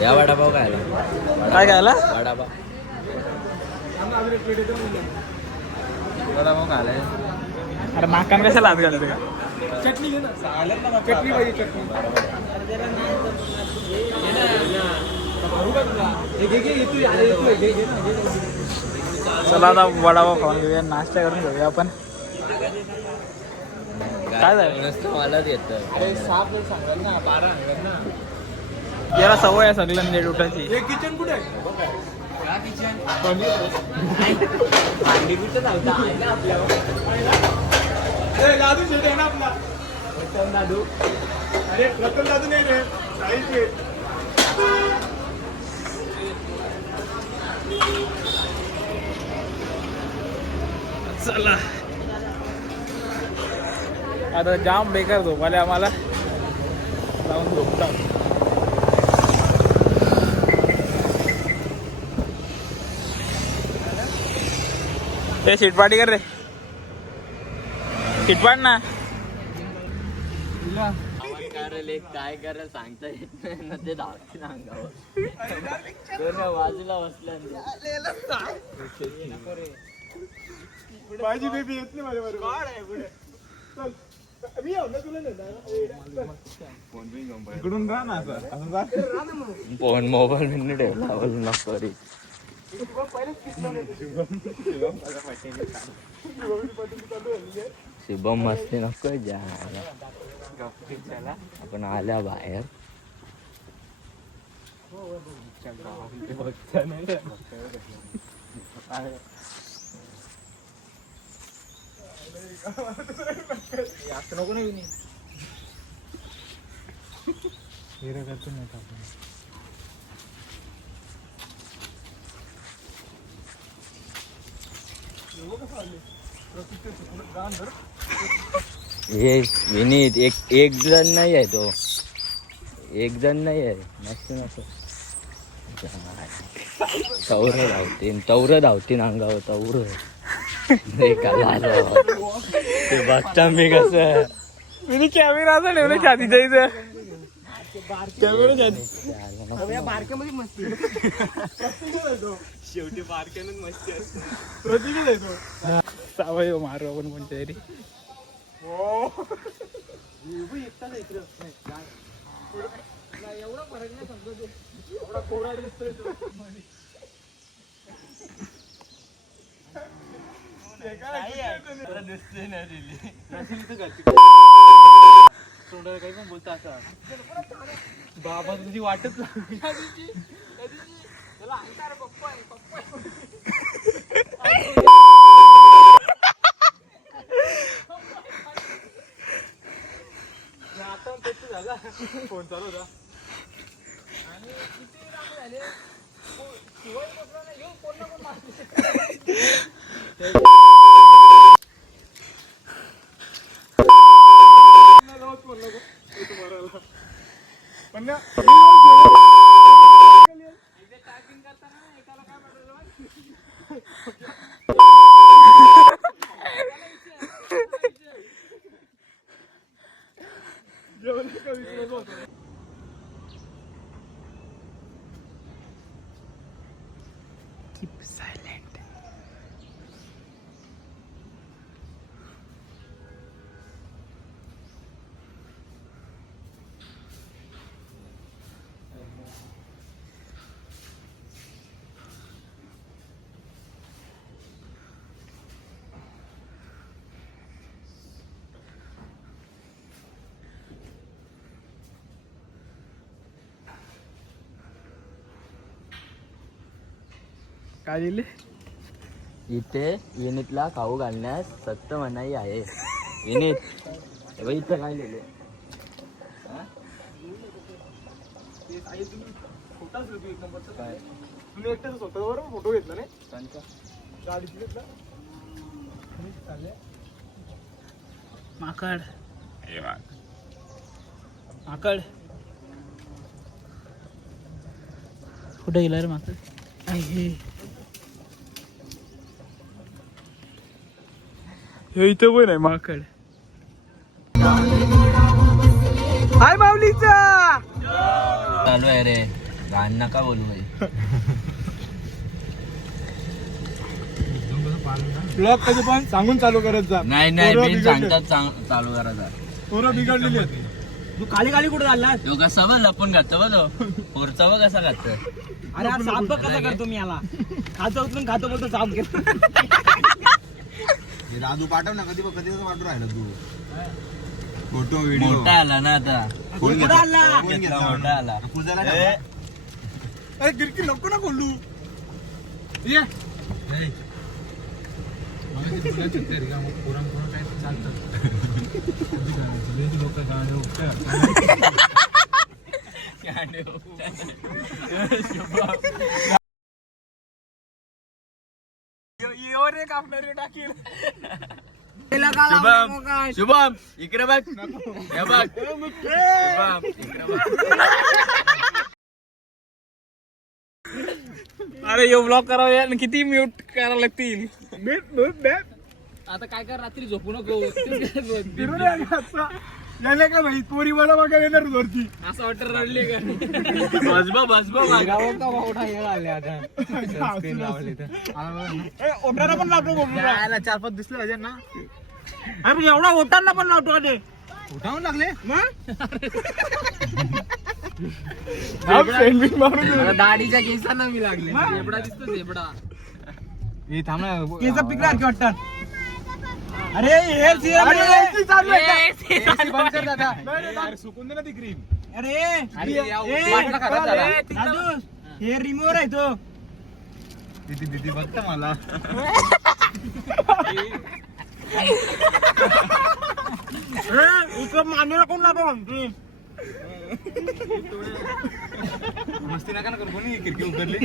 या वडापाव खायला. काय खायला? वडापाव. वडापाव खायला. अरे नाकान कशाला हात घालते का? चटणी घे ना. चटणी पाहिजे चटणी. चला आता वडापाव खाऊन घेऊया, नाश्ता करून घेऊया आपण. काय झालं? नुसतं मलाच येतं. अरे 6 प्लेट सांगाल ना, 12 सांगाल ना. याला सवय आहे सगळं लेट उठायची. हे किचन कुठे आहे? दादू शेट आहे ना आपला. दादू. अरे रतन दादू नाही रे, साहिल शेट. चला आता जाम बेकार झोप आले आम्हाला. जाऊन झोपतात. ते सीटपाटी कर रे, सीटपाट ना. काय करायला सांगता येत नाही ना, ते धावते अंगावर. बाजूला बसल्या माझी बेबी येत नाही माझ्या बरोबर. मी येऊ ना तुला इकडून राहा ना. फोन मोबाईल मी ठेवला नको रे. शुभम मस्ती नको जायला. आपण आल्या बाहेर. नको नाही हिरा करतो नाही आपण. हे विनीत एक जण नाही आहे तो. एक जण नाही आहे. मस्त नको. तौर धावतीन अंगावर तौर. ते बघता मी कसं मी कॅमेरा असं ठेवलं छातीच्या इथं. कॅमेरा छाती बारक्यामध्ये मस्ती. शेवटी बारक्यानच मस्ती असते. प्रतिभा देतो सावय मारू आपण कोणत्या तरी. एवढा फरक नाही समजतो. एवढा कोरा दिसतोय तो. दिसतोय ना तोंडाला काही पण बोलता असा. बाबा तुझी वाटच लागली. आता तेच झाला. फोन चालू होता आणि किती राग झाले. शिवाय बसला नाही. कोण ना कोण मारले. पण ना टायपिंग करताना एकाला काय म्हटलं. Keep silent. काय दिले? इथे विनीतला खाऊ घालण्यास सक्त मनाई आहे. विनीत इथं काय लिहिले? काय तुम्ही एकट्याच स्वतःवर फोटो घेतला नाही? त्यांचा गाडीत घेतला. माकड माकड कुठे गेला रे माकड? हे इथं पण आहे माकड. चालू आहे रे गाण नका बोलू भाई ब्लॉग कधी पण सांगून चालू करत जा. नाही नाही पोरं बिन बिघडले. सांगतात चालू करायचा पोरं बिघडलेली आहेत. तू खाली खाली कुठे चालला तो कसा बघ लपून घाततो बघ तो पोरचा बघ कसा घाततो अरे हा साप बघ कसा करतो मी याला खातो उचलून खातो बोलतो साप घेतो राजू पाठव ना कधी कधी कसं पाठवून राहिला तू फोटो व्हिडिओ मोठा आला ना आता कोण कुठं आला? घेतला मोठा आला पूजाला ए, अरे गिरकी नको ना खोलू. ये येवर एक आपल्याला टाकील शुभम शुभम इकडे बघ हे बघ शुभम इकडे बघ अरे यो ब्लॉक करावं यार किती म्यूट करावं लागतील आता काय कर रात्री झोपू नको फिरून याने का भाई पोरी मला बघायला येणार वरती. असं वाटत रडले का बस ओटाला पण लावतो बोलू. 4-5 दिसले अजय ना. अरे पण एवढा ओटांना पण लावतो आले उठावून लागले दाढीच्या केसांना मी लागले झेबडा दिसतो झेबडा हे थांब ना. केस पिकला की वाटतात अरे हे सीएम सुकून दे ना ती क्रीम. राजू हे रिमूव्हर आहे तो दीदी बघता मला इकडं मानेला कोण लागतो म्हणते मस्ती नका ना करू कोणी खिडकी उघडली.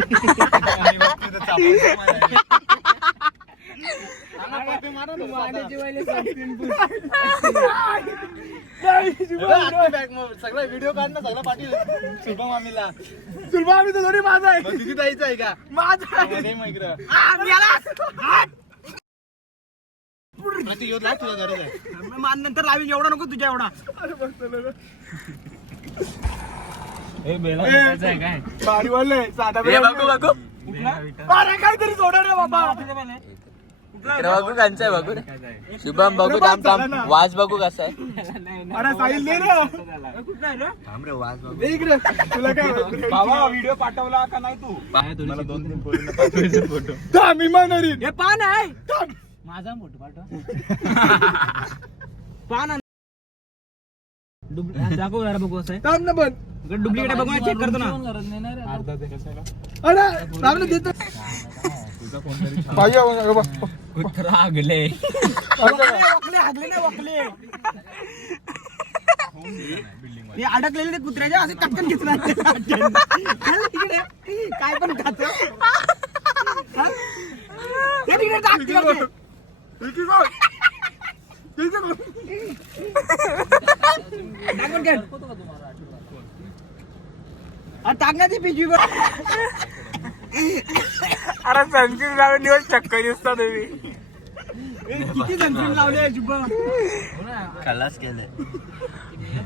सगळा व्हिडिओ काढ ना सगळा पाटील शुभम आम्हीला शुभम आम्ही तर थोडी माझा आहे तिथे जायचं आहे का माझा तुझा गरज आहे मान नंतर लावी एवढा नको तुझ्या एवढा काय भारी बोलले साधा हे बघू बघू अरे काहीतरी सोडा रे बाबा. इकडे बघू कांचा आहे बघू रे. शुभम बघू थांब थांब वाज बघू कसा आहे अरे साहिल दे ना कुठला आहे रे? थांब रे वाज बघू दे इकडे तुला काय बाबा व्हिडिओ पाठवला का नाही तू मला 2-3 पोरींना पाठवायचे फोटो थांब इमानदारी हे पान आहे माझा फोटो पाठव पान दाखव जरा बघू असं थांब ना पण डुप्लिकेट बघू ना चेक करतो ना अर्धा दे कशाला अरे थांब ना देतो पाहिजे कुत्रा आगले वकले हागले ना वकले हे अडकलेले ते कुत्र्याच्या असे टक्कन घेतला इकडे काय पण खात तिकडे टाकते टाकण्याची पिशवी अरे सनस्क्रीन लावून दिवस चक्कर दिसता तुम्ही किती सनस्क्रीन लावले शुभम खलास केलंय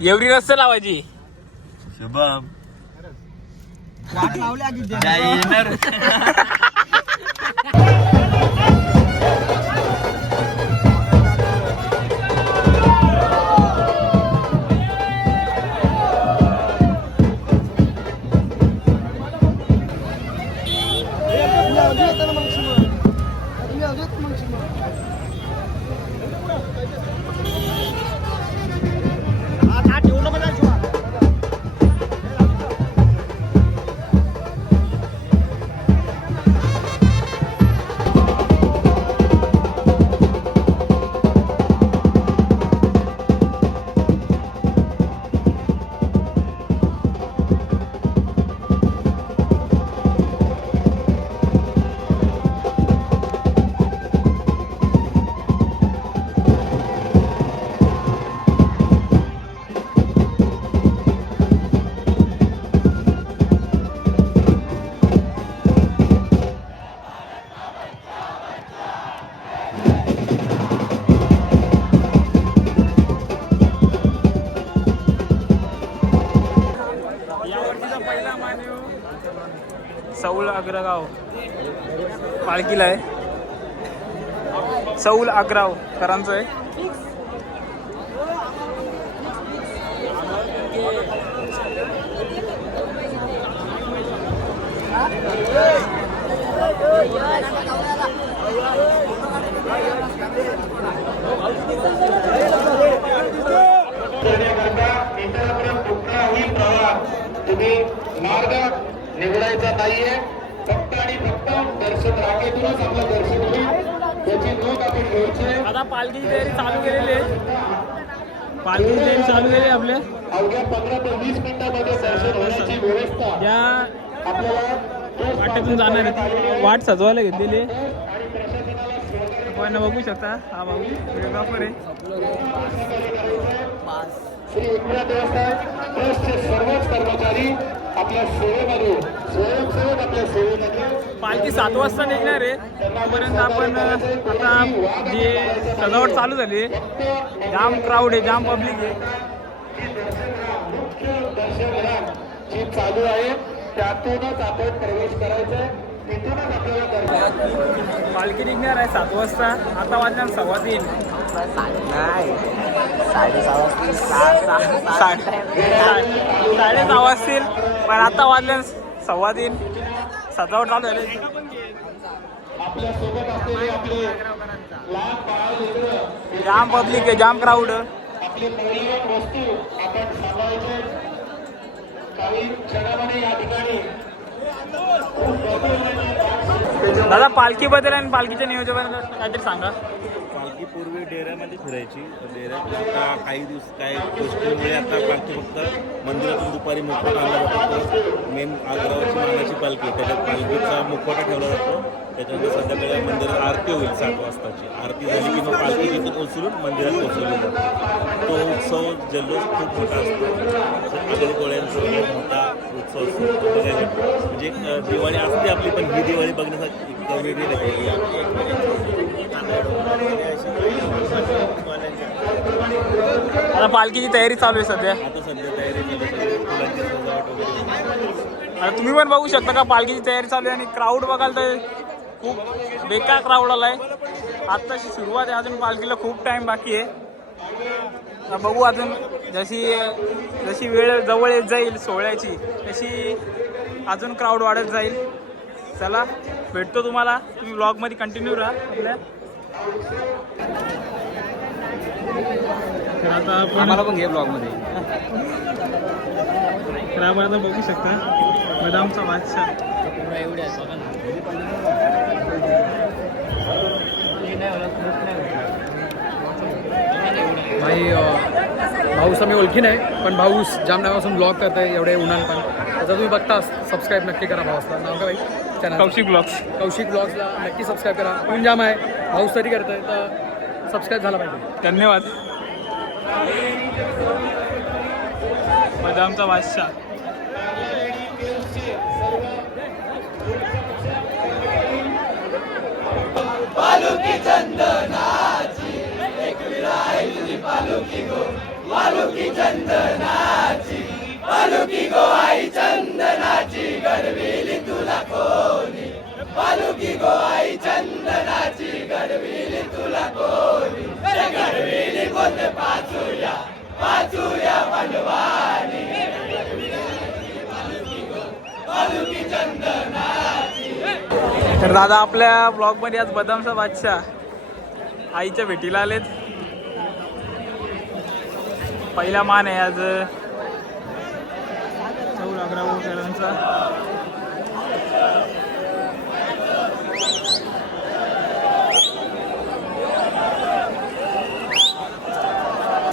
एवढी रस्ता लावायची शुभम वाट लावल्या की येणार अग्रगाव पालखीला आहे. सौल अग्रगाव करांचं आहे. तुम्ही मार्ग निवडायचा नाहीये. फक्त आणि फक्त दर्शन रांगेतूनच आपलं दर्शन होईल त्याची नोंद आपण घ्यायची. आता पालखीची तयारी चालू केलेली आहे. पालखीची तयारी चालू केली आपल्या. अवघ्या 15 ते 20 मिनिटांमध्ये दर्शन होण्याची व्यवस्था या आपल्याला वाटेतून जाणार आहे. वाट सजवायला घेतलेली आहे. आपण बघू शकता हा भाऊ व्हिडिओग्राफर आहे. श्री एकनाथ देवस्थान ट्रस्टचे सर्वच कर्मचारी आपल्या सेवेमध्ये स्वयंसेवक आपल्या सेवेमध्ये. पालखी 7 वाजता निघणार आहे. तोपर्यंत आपण आता जे सजावट चालू झाली आहे. जाम क्राऊड आहे, जाम पब्लिक आहे. मुख्य दर्शन रांग जी चालू आहे त्यातूनच आपण प्रवेश करायचा. तिथूनच आपल्याला दर्शन. पालखी निघणार आहे 7 वाजता. आता वाजल्या 3:15. नाही 6:30 साडेसहा वाजतील पण आता वाजल्या 3:15. सजावट चालू झाली. आपल्या सोबत असलेले आपले लहान बाळ जाम पब्लिक आहे, जाम क्राऊड. आपली मौल्यवान वस्तू आपण सांभाळायचे. काही क्षणामध्ये या ठिकाणी दादा पालखीबद्दल आणि पालखीच्या नियोजनाबद्दल काहीतरी सांगा. पालखी पूर्वी डेऱ्यामध्ये फिरायची. डेऱ्यात आता काही गोष्टींमुळे आता पालखी फक्त मंदिरातून दुपारी मुखवटा आणला जातो. मेन आग्रावरची मानाची पालखी त्याच्यात पालखीचा मुखवटा ठेवला जातो. त्याच्यानंतर संध्याकाळी मंदिरात आरती होईल 7 वाजताची. आरती झाली की मग पालखी तिथून उचलून मंदिरात पोचवली जाते. तो उत्सव जल्लोष खूप मोठा असतो. आगरी गोळ्यांचा मोठा उत्सव असतो. म्हणजे दिवाळी असते आपली पण ही दिवाळी बघण्यासाठी एक वेगळी लागते. आता पालखीची तयारी चालू आहे सध्या. आता सध्या तयारी चालू आहे. फुलांची सजावट वगैरे. आता तुम्ही पण बघू शकता का पालखीची तयारी चालू आहे. आणि क्राऊड बघाल तर खूप बेकार क्राऊड आला आहे. आत्ताची सुरुवात आहे. अजून पालखीला खूप टाईम बाकी आहे. आता बघू अजून जशी वेळ जवळ येत जाईल सोहळ्याची तशी अजून क्राऊड वाढत जाईल. चला भेटतो तुम्हाला. तुम्ही व्लॉगमध्ये कंटिन्यू राहा आपल्या. तर आता आपण आम्हाला पण घे ब्लॉगमध्ये. तर आपण आता बघू शकता बदामचा बादशाह. भाई भाऊचा मी ओळखी नाही पण भाऊ जाम नावापासून ब्लॉग करत आहे एवढे उन्हाळ पण. जर तुम्ही बघता सबस्क्राईब नक्की करा भाऊसला. नाव का भाई चॅनल कौशिक ब्लॉग्स. कौशिक ब्लॉग्सला नक्की सबस्क्राईब करा. ऊन जाम आहे भाऊस तरी करत आहे तर सबस्क्राईब झाला पाहिजे. धन्यवाद. बदामचा बादशाह. पालुकी चंदनाची एक विरा आहे तुझी पालुकी गो. पालुकी चंदनाची पालुकी गो आई चंदनाची घडविली तुला कोणी. पालुकी गो आई चंदनाची घडविली तुला कोणी. घडविली कोणते पाचूया पाचूया पांडवानी. पालुकी चंदनाची. तर दादा आपल्या ब्लॉगमध्ये आज बदामचा बादशाह आईच्या भेटीला आलेत. पहिला मान आहे आज सौल अग्रगावकरांचा.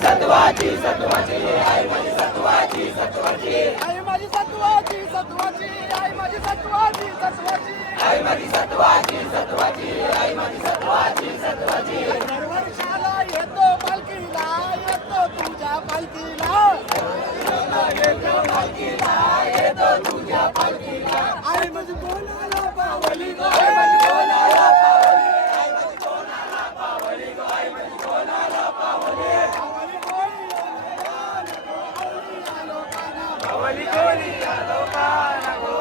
सत्वाची सत्वाची आई माझी सत्वाची सत्वाची आई माझी सत्वाची सत्वाची आई माझी सत्वाची सत्वाची आई माझी सत्वाची सत्वाची आई माझी सत्वाची सत्वाची. वर्षाला येतो पालखीला येतो तुझ्या पालखीला. येतो पालखीला येतो तुझ्या पालखीला. आई माझी कोणाला पावली गो. आई माझी कोणाला पावली. आई माझी कोणाला पावली गो. आई माझी कोणाला पावली. पावली कोणी या लोकांना गो.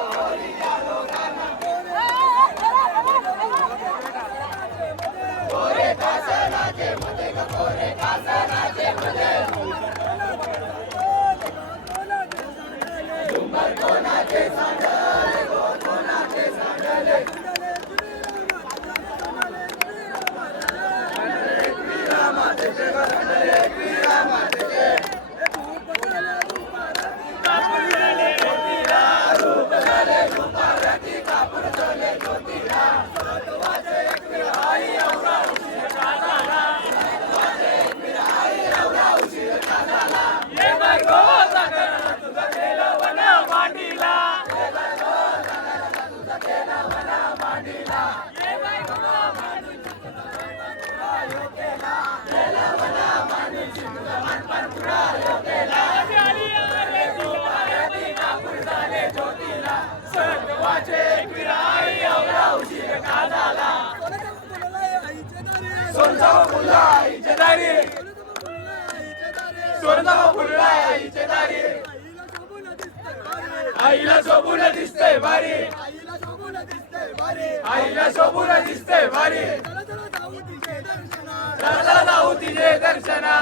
आईला शोभून दिसते भारी आईला शोभून दिसते भारी चला जाऊ तिचे दर्शना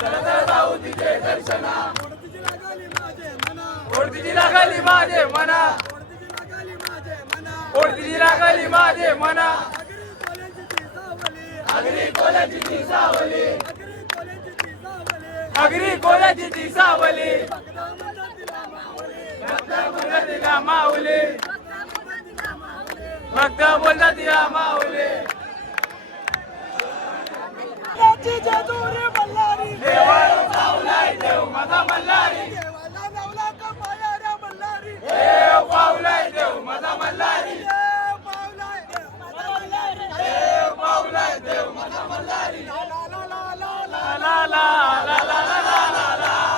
चला जाऊ तिचे दर्शना ओढतीची लागली माझे मना ओढतीची लागली माझे मना अगरी कोल्याची ती सावली अगरी कोल्याची ती सावली भक्त बोलला तिला माऊली भक्त बोलला तिला माऊली जेजुरी मल्हारी देवाला पावलाय देव माझा मल्हारी देवाला नवला कमाया रे मल्हारी देव पावलाय देव माझा मल्हारी देव पावलाय देव माझा मल्हारी देव पावलाय देव माझा मल्हारी ला ला ला ला ला ला ला ला ला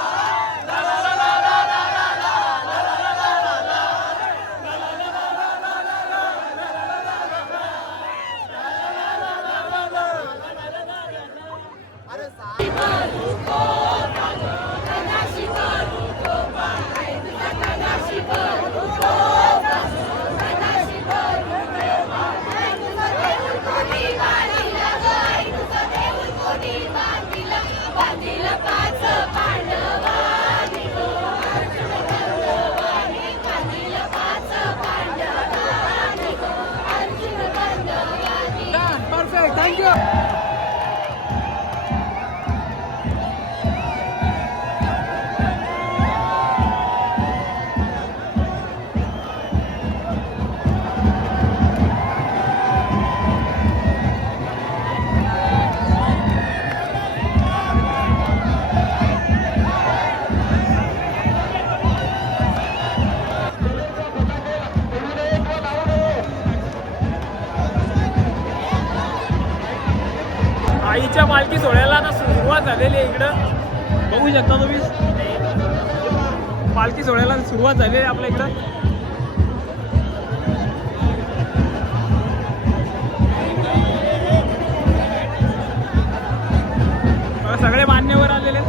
Perfect, thank you. आईच्या पालखी सोहळ्याला आता सुरुवात झालेली आहे इकडं बघू शकता तुम्ही पालखी सोहळ्याला सुरुवात झालेली आहे आपल्या इकडं सगळे मान्यवर आलेले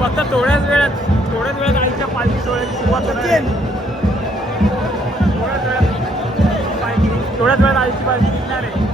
फक्त थोड्याच वेळात आईच्या पालखी सोहळ्याची सुरुवात होते थोड्याच वेळात आईची पालखी निघणार आहे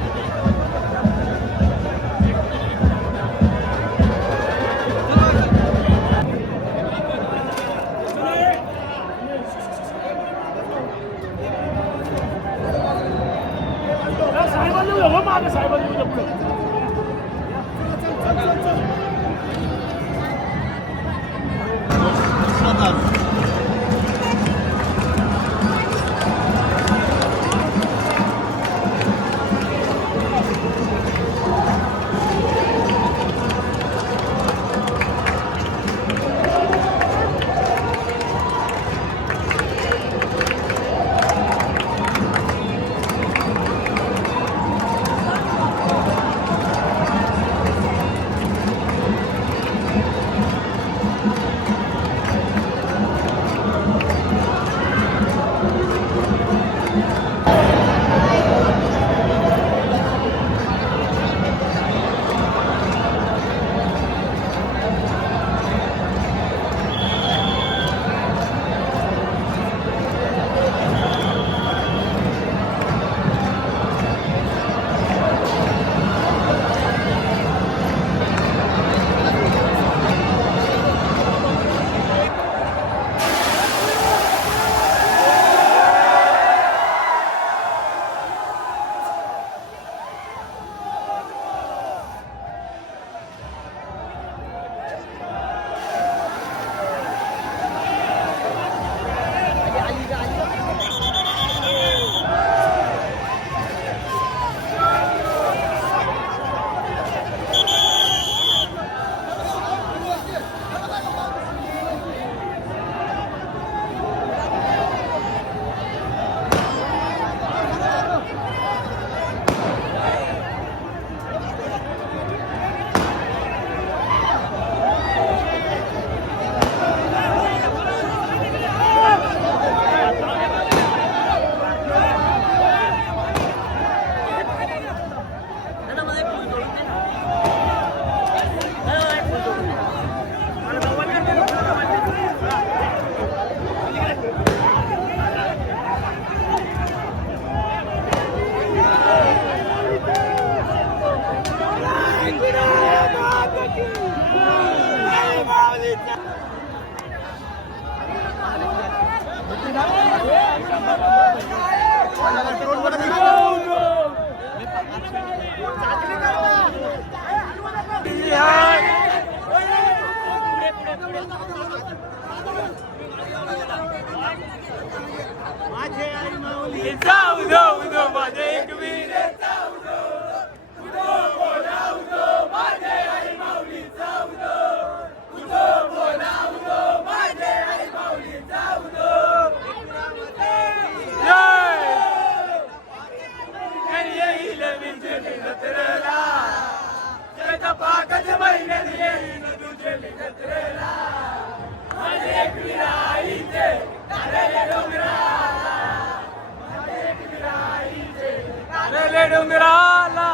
डोंगराला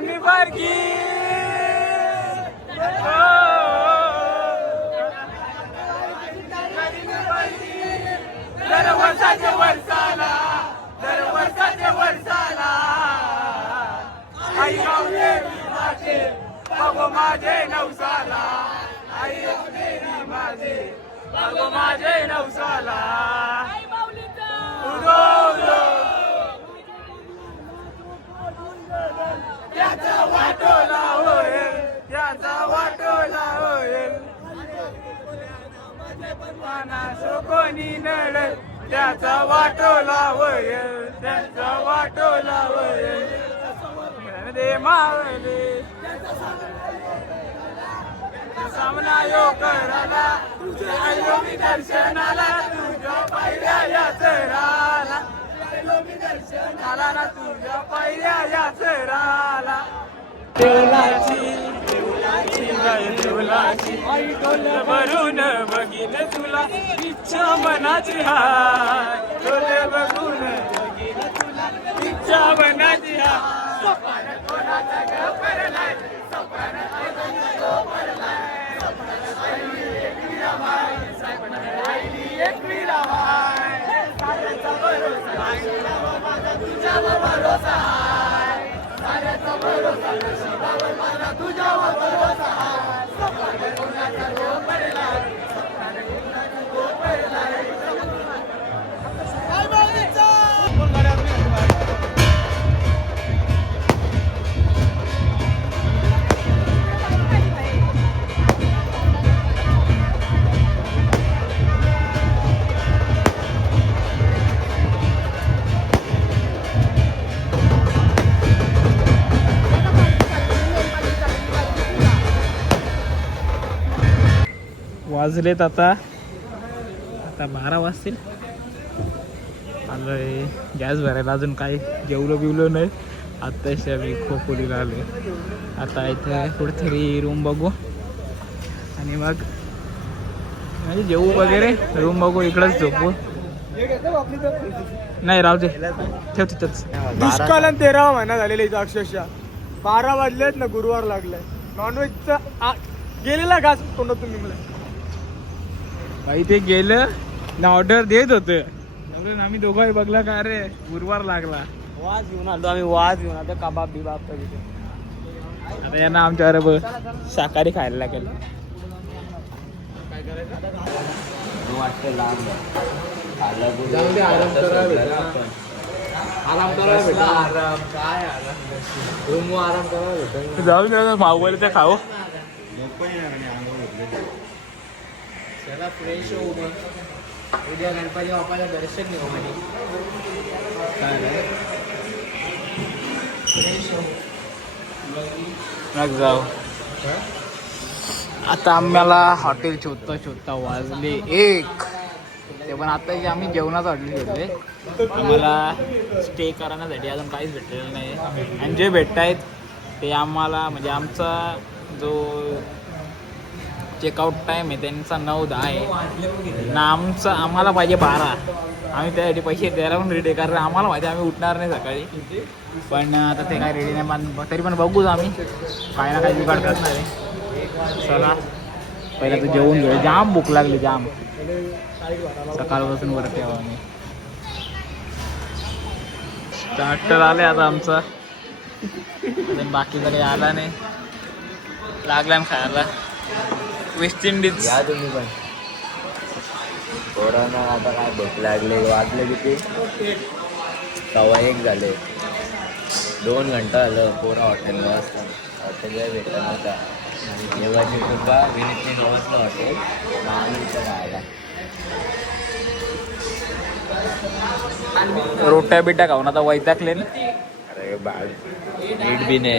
निबारगी दर वर्षाच्या वर्षाला आई माऊली माझे बाबा माझे नवसाला आई माऊली माझे बाबा माझे नवसाला उदो उदो त्याचा वाटोला होईल कोणी नड त्याचा वाटोला होईल दे मावले सामना यो कराला आयो मी दर्शनाला तुझ्या पायऱ्या यात्राला दर्शनाला ना तुझ्या पायऱ्या यात्राला देवलाची भरून बघीन तुला इच्छा मनाची हाय डोले बघून बघीन तुला इच्छा मनाची हाय सपन कोणाचा गपरलाय सपन एक विरामाय साऱ्याचा भरोसा आहे साऱ्याचा भरोसा नशिबावर माझा तुझ्यावर भरोसा आहे सपन कोणाचा गपरलाय वाजलेत आता 12 वाजतील. आलोय गॅस भरायला, अजून काही जेवलो नाही. आत्ताशी आम्ही खोपोलीला आलो. आता इथे कुठेतरी रूम बघू आणि मग म्हणजे जेवू वगैरे, रूम बघू, इकडंच झोपू. नाही राहू दे, ठेव तिथंच. दुष्काळ 13 महिना झालेला इथं अक्षरशः 12 वाजलेत ना, गुरुवार लागलाय. नॉनव्हेजचा गेलेला घास तोंडातून निघलाय. बाई ते गेलं ना, ऑर्डर देत होतं. आम्ही दोघंही बघला का रे गुरुवार लागला. वाज घेऊन आलो आम्ही, वाज घेऊन आलो. कबाब बिबाब आता यांना आमच्या बरोबर शाकाहारी खायला लागेल. वाटतं लांब जाऊ दे, माऊलीचं खाऊ. चला फ्रेश होऊ मग. उद्या गणपती बाप्पाला दर्शन घेऊ. फ्रेश होऊ मग जाऊ. आता आम्हाला हॉटेल शोधता वाजले 1. ते पण आता आम्ही जेवणाचं हॉटेल शोधले. आम्हाला स्टे करण्यासाठी अजून काहीच भेटलेलं नाही. आणि जे भेटत आहेत ते आम्हाला, म्हणजे आमचा जो चेकआउट टाईम आहे त्यांचा 9-10 आहे ना. आम्हाला पाहिजे 12. आम्ही त्यासाठी पैसे द्यायला पण रेडी, कारण आम्हाला माहिती आम्ही उठणार नाही सकाळी. पण आता ते काय रेडी नाही. पण तरी पण बघूच आम्ही काही ना काही जुगाड करणार आहे. चला पहिला तर जेवून घेऊ. जाम भूक लागली, जाम. सकाळपासून वरती यावं आम्ही. स्टार्टर आले आता आमचा, बाकी काही आला नाही. लागला ना खायला. वेस्ट इंडिज या तुम्ही पण. पोरांना आता काय भूक लागले वाजले किती 1:15 झाले 2 घंटा झालं पोरा हॉटेलला असतात हॉटेलला भेटला नव्हता जेवायची सुद्धा विनीतने नवसलं हॉटेल आम्ही इथं राहायला रोट्या बिट्या खाऊन आता वैतागले ना अरे बाळ नीट बी नाही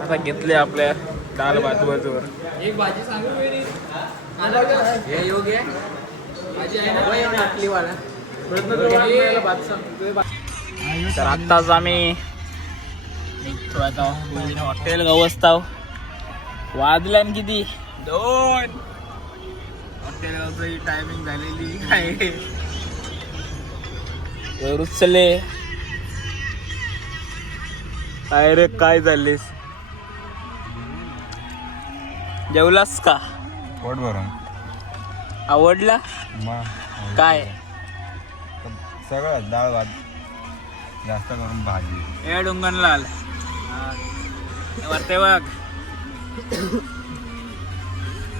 आता घेतले आपल्या दाल भाजूवर एक भाजी सांगू हे योग्य तर आत्ताच आम्ही निघतो आता हॉटेल गवस्ताव वाजल्यान किती 2 हॉटेल गावची टायमिंग झालेली आहे रुचले काय रे काय झालीस जेवलास का पोट भरून आवडला मग काय सगळं डाळ भात जास्त करून भाजी ए डोंगनलाल वरते बघ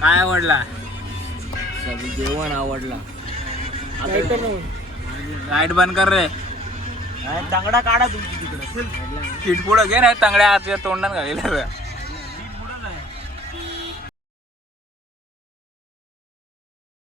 काय आवडला जेवण आवडला लाईट बंद कर रे तांगडा काढा तुमची तिकडे चिटपुड घे नाही तांगड्या आत तोंडात घालेला